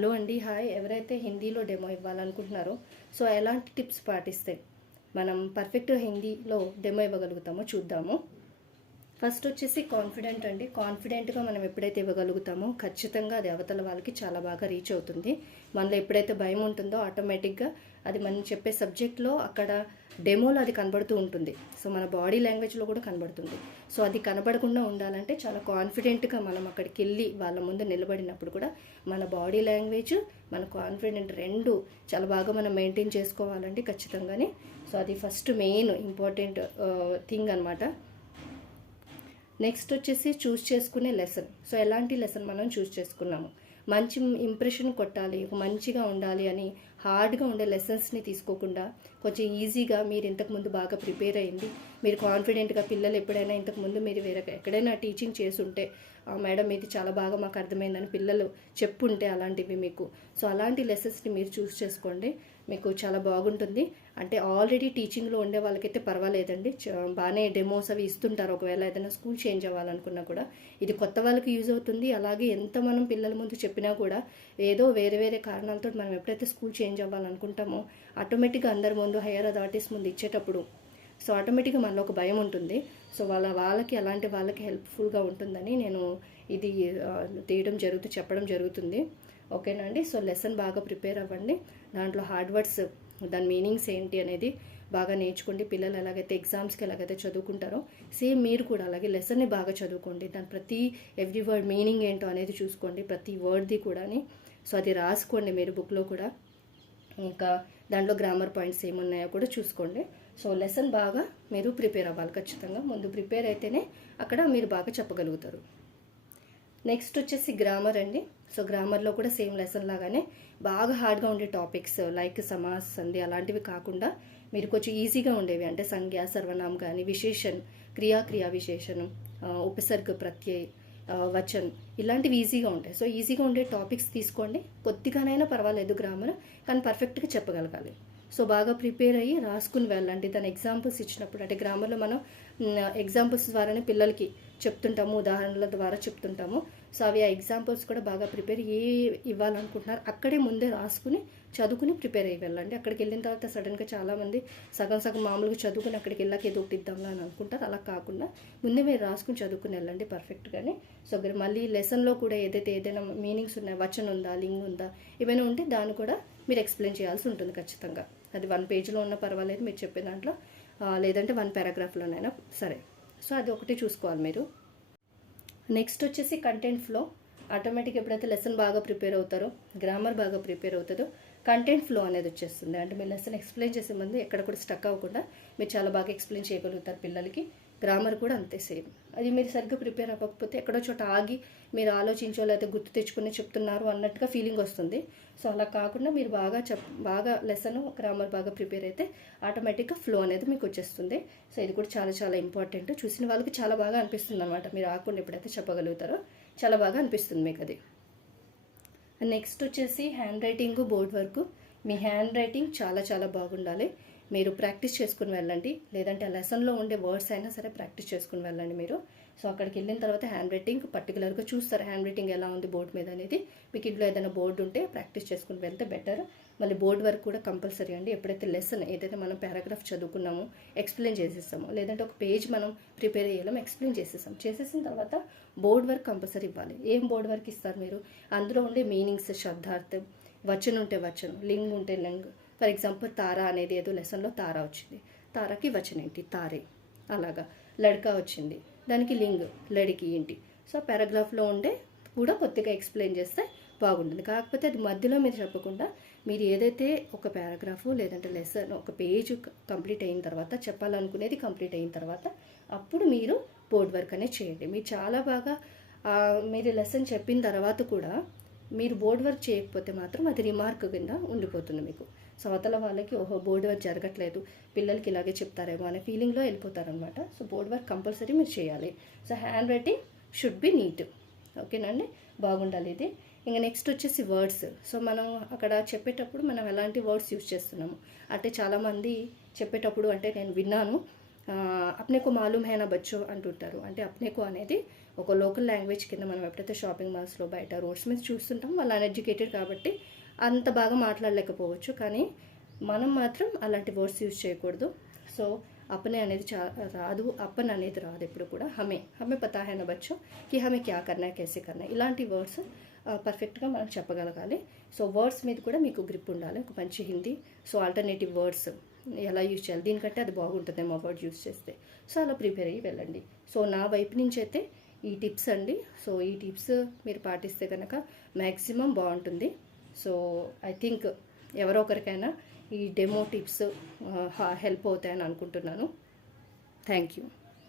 Hello అండి, hi. ఎవరైతే హిందీలో డెమో ఇవ్వాలనుకుంటున్నారో సో ఎలాంటి టిప్స్ పాటిస్తే మనం పర్ఫెక్ట్ హిందీలో డెమో ఇవ్వగలుగుతామో చూద్దాము. ఫస్ట్ వచ్చేసి కాన్ఫిడెంట్ అండి. కాన్ఫిడెంట్గా మనం ఎప్పుడైతే ఇవ్వగలుగుతామో ఖచ్చితంగా అది అవతల వాళ్ళకి చాలా బాగా రీచ్ అవుతుంది. మనలో ఎప్పుడైతే భయం ఉంటుందో ఆటోమేటిక్గా అది మనం చెప్పే సబ్జెక్ట్లో అక్కడ డెమోలో అది కనబడుతూ ఉంటుంది. సో మన బాడీ లాంగ్వేజ్లో కూడా కనబడుతుంది. సో అది కనబడకుండా ఉండాలంటే చాలా కాన్ఫిడెంట్గా మనం అక్కడికి వెళ్ళి వాళ్ళ ముందు నిలబడినప్పుడు కూడా మన బాడీ లాంగ్వేజ్, మన కాన్ఫిడెంట్ రెండు చాలా బాగా మనం మెయింటైన్ చేసుకోవాలండి ఖచ్చితంగానే. సో అది ఫస్ట్ మెయిన్ ఇంపార్టెంట్ థింగ్ అనమాట. నెక్స్ట్ వచ్చేసి చూస్ చేసుకునే లెసన్. సో ఎలాంటి లెసన్ మనం చూస్ చేసుకున్నాము, మంచి ఇంప్రెషన్ కొట్టాలి, మంచిగా ఉండాలి అని హార్డ్గా ఉండే లెసన్స్ని తీసుకోకుండా కొంచెం ఈజీగా మీరు ఇంతకుముందు బాగా ప్రిపేర్ అయ్యింది, మీరు కాన్ఫిడెంట్గా పిల్లలు ఎప్పుడైనా ఇంతకుముందు మీరు వేరే ఎక్కడైనా టీచింగ్ చేస్తుంటే మేడం ఇది చాలా బాగా మాకు అర్థమైందని పిల్లలు చెప్పుంటే అలాంటివి మీకు, సో అలాంటి లెసన్స్ని మీరు చూస్ చేసుకోండి, మీకు చాలా బాగుంటుంది. అంటే ఆల్రెడీ టీచింగ్లో ఉండే వాళ్ళకైతే పర్వాలేదండి, బాగానే డెమోస్ అవి ఇస్తుంటారు. ఒకవేళ ఏదైనా స్కూల్ చేంజ్ అవ్వాలనుకున్నా కూడా ఇది కొత్త వాళ్ళకి యూజ్ అవుతుంది. అలాగే ఎంత మనం పిల్లల ముందు చెప్పినా కూడా ఏదో వేరే వేరే కారణాలతో మనం ఎప్పుడైతే స్కూల్ చేంజ్ అవ్వాలనుకుంటామో ఆటోమేటిక్గా అందరి ముందు హైయర్ అథారిటీస్ ముందు ఇచ్చేటప్పుడు సో ఆటోమేటిక్గా మనలో ఒక భయం ఉంటుంది. సో వాళ్ళకి అలాంటి వాళ్ళకి హెల్ప్ఫుల్గా ఉంటుందని నేను ఇది చెప్పడం జరుగుతుంది. ఓకేనా అండి. సో లెసన్ బాగా ప్రిపేర్ అవ్వండి. దాంట్లో హార్డ్ వర్డ్స్, దాని మీనింగ్స్ ఏంటి అనేది బాగా నేర్చుకోండి. పిల్లలు ఎలాగైతే ఎగ్జామ్స్కి ఎలాగైతే చదువుకుంటారో సేమ్ మీరు కూడా అలాగే లెసన్ని బాగా చదువుకోండి. దాని ప్రతి ఎవ్రీ వర్డ్ మీనింగ్ ఏంటో అనేది చూసుకోండి, ప్రతి వర్డ్ది కూడాని. సో అది రాసుకోండి మీరు బుక్లో కూడా. ఇంకా దాంట్లో గ్రామర్ పాయింట్స్ ఏమున్నాయో కూడా చూసుకోండి. సో లెసన్ బాగా మీరు ప్రిపేర్ అవ్వాలి ఖచ్చితంగా. ముందు ప్రిపేర్ అయితేనే అక్కడ మీరు బాగా చెప్పగలుగుతారు. నెక్స్ట్ వచ్చేసి గ్రామర్ అండి. సో గ్రామర్లో కూడా సేమ్ లెసన్ లాగానే బాగా హార్డ్గా ఉండే టాపిక్స్ లైక్ సమాస్, సంధి అలాంటివి కాకుండా మీరు కొంచెం ఈజీగా ఉండేవి అంటే సంజ్ఞ, సర్వనామం కానీ, విశేషణ్, క్రియా విశేషణం, ఉపసర్గ, ప్రత్యయ్, వచన్ ఇలాంటివి ఈజీగా ఉంటాయి. సో ఈజీగా ఉండే టాపిక్స్ తీసుకోండి. కొద్దిగానైనా పర్వాలేదు గ్రామర్, కానీ పర్ఫెక్ట్గా చెప్పగలగాలి. సో బాగా ప్రిపేర్ అయ్యి రాసుకుని వెళ్ళండి. దాని ఎగ్జాంపుల్స్ ఇచ్చినప్పుడు అంటే గ్రామర్లో మనం ఎగ్జాంపుల్స్ ద్వారానే పిల్లలకి చెప్తుంటాము, ఉదాహరణల ద్వారా చెప్తుంటాము. సో అవి ఆ ఎగ్జాంపుల్స్ కూడా బాగా ప్రిపేర్ ఇవ్వాలనుకుంటున్నారు అక్కడే ముందే రాసుకుని చదువుకుని ప్రిపేర్ అయ్యి వెళ్ళండి. అక్కడికి వెళ్ళిన తర్వాత సడన్గా చాలామంది సగం మామూలుగా చదువుకుని అక్కడికి వెళ్ళాక ఏదో ఒకటి ఇద్దాంలా అని అనుకుంటారు. అలా కాకుండా ముందే మీరు రాసుకుని చదువుకుని వెళ్ళండి పర్ఫెక్ట్గానే. సో మళ్ళీ లెసన్లో కూడా ఏదైనా మీనింగ్స్ ఉన్నాయి, వచనం ఉందా, లింగ్ ఉందా, ఏమైనా ఉంటే దాన్ని కూడా మీరు ఎక్స్ప్లెయిన్ చేయాల్సి ఉంటుంది ఖచ్చితంగా. అది 1 పేజ్లో ఉన్నా పర్వాలేదు మీరు చెప్పే దాంట్లో, లేదంటే 1 పారాగ్రాఫ్లోనైనా సరే. సో అది ఒకటి చూసుకోవాలి మీరు. నెక్స్ట్ వచ్చేసి కంటెంట్ ఫ్లో. ఆటోమేటిక్ ఎప్పుడైతే లెసన్ బాగా ప్రిపేర్ అవుతారో, గ్రామర్ బాగా ప్రిపేర్ అవుతుందో కంటెంట్ ఫ్లో అనేది వచ్చేస్తుంది. అంటే మీరు లెసన్ ఎక్స్ప్లెయిన్ చేసే ముందు ఎక్కడ కూడా స్టక్ అవ్వకుండా మీరు చాలా బాగా ఎక్స్ప్లెయిన్ చేయగలుగుతారు పిల్లలకి. గ్రామర్ కూడా అంతే సేమ్. అది మీరు సరిగ్గా ప్రిపేర్ అవ్వకపోతే ఎక్కడో చోట ఆగి మీరు ఆలోచించో లేకపోతే గుర్తు తెచ్చుకుని చెప్తున్నారు అన్నట్టుగా ఫీలింగ్ వస్తుంది. సో అలా కాకుండా మీరు బాగా లెసన్ గ్రామర్ బాగా ప్రిపేర్ అయితే ఆటోమేటిక్గా ఫ్లో అనేది మీకు వచ్చేస్తుంది. సో ఇది కూడా చాలా చాలా ఇంపార్టెంట్. చూసిన వాళ్ళకి చాలా బాగా అనిపిస్తుంది అనమాట. మీరు ఆకుండా ఎప్పుడైతే చెప్పగలుగుతారో చాలా బాగా అనిపిస్తుంది మీకు అది. నెక్స్ట్ వచ్చేసి హ్యాండ్ రైటింగ్, బోర్డ్ వర్క్. మీ హ్యాండ్ రైటింగ్ చాలా చాలా బాగుండాలి. మీరు ప్రాక్టీస్ చేసుకుని వెళ్ళండి, లేదంటే ఆ లెసన్లో ఉండే వర్డ్స్ అయినా సరే ప్రాక్టీస్ చేసుకుని వెళ్ళండి మీరు. సో అక్కడికి వెళ్ళిన తర్వాత హ్యాండ్ రైటింగ్ పర్టికులర్గా చూస్తారు, హ్యాండ్ రైటింగ్ ఎలా ఉంది బోర్డు మీద అనేది. మీకు ఇంట్లో ఏదైనా బోర్డు ఉంటే ప్రాక్టీస్ చేసుకుని వెళ్తే బెటర్. మళ్ళీ బోర్డ్ వర్క్ కూడా కంపల్సరీ అండి. ఎప్పుడైతే లెసన్ ఏదైతే మనం పారాగ్రాఫ్ చదువుకున్నామో ఎక్స్ప్లెయిన్ చేసేస్తామో, లేదంటే ఒక పేజ్ మనం ప్రిపేర్ చేయాలి, ఎక్స్ప్లెయిన్ చేసేసిన తర్వాత బోర్డ్ వర్క్ కంపల్సరీ ఇవ్వాలి. ఏం బోర్డ్ వర్క్ ఇస్తారు మీరు? అందులో ఉండే మీనింగ్స్, శబ్దార్థం, వచనం ఉంటే వచనం, లింగ్ ఉంటే లింగ్. ఫర్ ఎగ్జాంపుల్ తారా అనేది ఏదో లెసన్లో తారా వచ్చింది, తారాకి వచనం ఏంటి? తారే. అలాగా లడ్కా వచ్చింది, దానికి లింగ్ లడికి ఏంటి? సో పారాగ్రాఫ్లో ఉండే కూడా కొద్దిగా ఎక్స్ప్లెయిన్ చేస్తే బాగుంటుంది. కాకపోతే అది మధ్యలో మీరు చెప్పకుండా మీరు ఏదైతే ఒక పారాగ్రాఫ్ లేదంటే లెసన్ ఒక పేజ్ కంప్లీట్ అయిన తర్వాత, చెప్పాలనుకునేది కంప్లీట్ అయిన తర్వాత అప్పుడు మీరు బోర్డ్ వర్క్ అనేది చేయండి. మీరు చాలా బాగా మీరు లెసన్ చెప్పిన తర్వాత కూడా మీరు బోర్డ్ వర్క్ చేయకపోతే మాత్రం అది రిమార్క్ కింద ఉండిపోతుంది మీకు. సో అవతల వాళ్ళకి ఓహో బోర్డ్ వర్క్ జరగట్లేదు, పిల్లలకి ఇలాగే చెప్తారేమో అనే ఫీలింగ్లో వెళ్ళిపోతారనమాట. సో బోర్డ్ వర్క్ కంపల్సరీ మీరు చేయాలి. So handwriting should be neat. ఓకేనండి, బాగుండాలి ఇది. ఇంకా నెక్స్ట్ వచ్చేసి వర్డ్స్. సో మనం అక్కడ చెప్పేటప్పుడు మనం ఎలాంటి వర్డ్స్ యూజ్ చేస్తున్నాము అంటే చాలామంది చెప్పేటప్పుడు అంటే నేను విన్నాను, అప్నేకు మాలూమ్ హేనా బచ్చో అంటుంటారు. అంటే అప్నేకు అనేది ఒక లోకల్ లాంగ్వేజ్ కింద మనం ఎప్పుడైతే షాపింగ్ మాల్స్లో బయట రోడ్స్ మీద చూస్తుంటాం, వాళ్ళు అన్ఎడ్యుకేటెడ్ కాబట్టి అంత బాగా మాట్లాడలేకపోవచ్చు, కానీ మనం మాత్రం అలాంటి వర్డ్స్ యూజ్ చేయకూడదు. సో अपने అనేది రాదు, అప్పన్ అనేది రాదు ఎప్పుడు కూడా. హమే హమే పతా హై నా బచ్చో కి హమే క్యా కర్నా హై कैसे करना है, ఇలాంటి వర్డ్స్ పర్ఫెక్ట్గా మనం చెప్పగలగాలి. సో వర్డ్స్ మీద కూడా మీకు గ్రిప్ ఉండాలి, ఒక మంచి హిందీ. సో ఆల్టర్నేటివ్ వర్డ్స్ ఎలా యూజ్ చేయాలి, దీనికంటే అది బాగుంటుందేమో వర్డ్ యూజ్ చేస్తే. సో అలా ప్రిపేర్ అయ్యి వెళ్ళండి. సో నా వైపు నుంచి అయితే ఈ టిప్స్ అండి. సో ఈ టిప్స్ మీరు పాటిస్తే కనుక మ్యాక్సిమం బాగుంటుంది. సో ఐ థింక్ ఎవరో ఒకరికైనా ఈ డెమో టిప్స్ హెల్ప్ అవుతాయని అనుకుంటున్నాను. Thank you.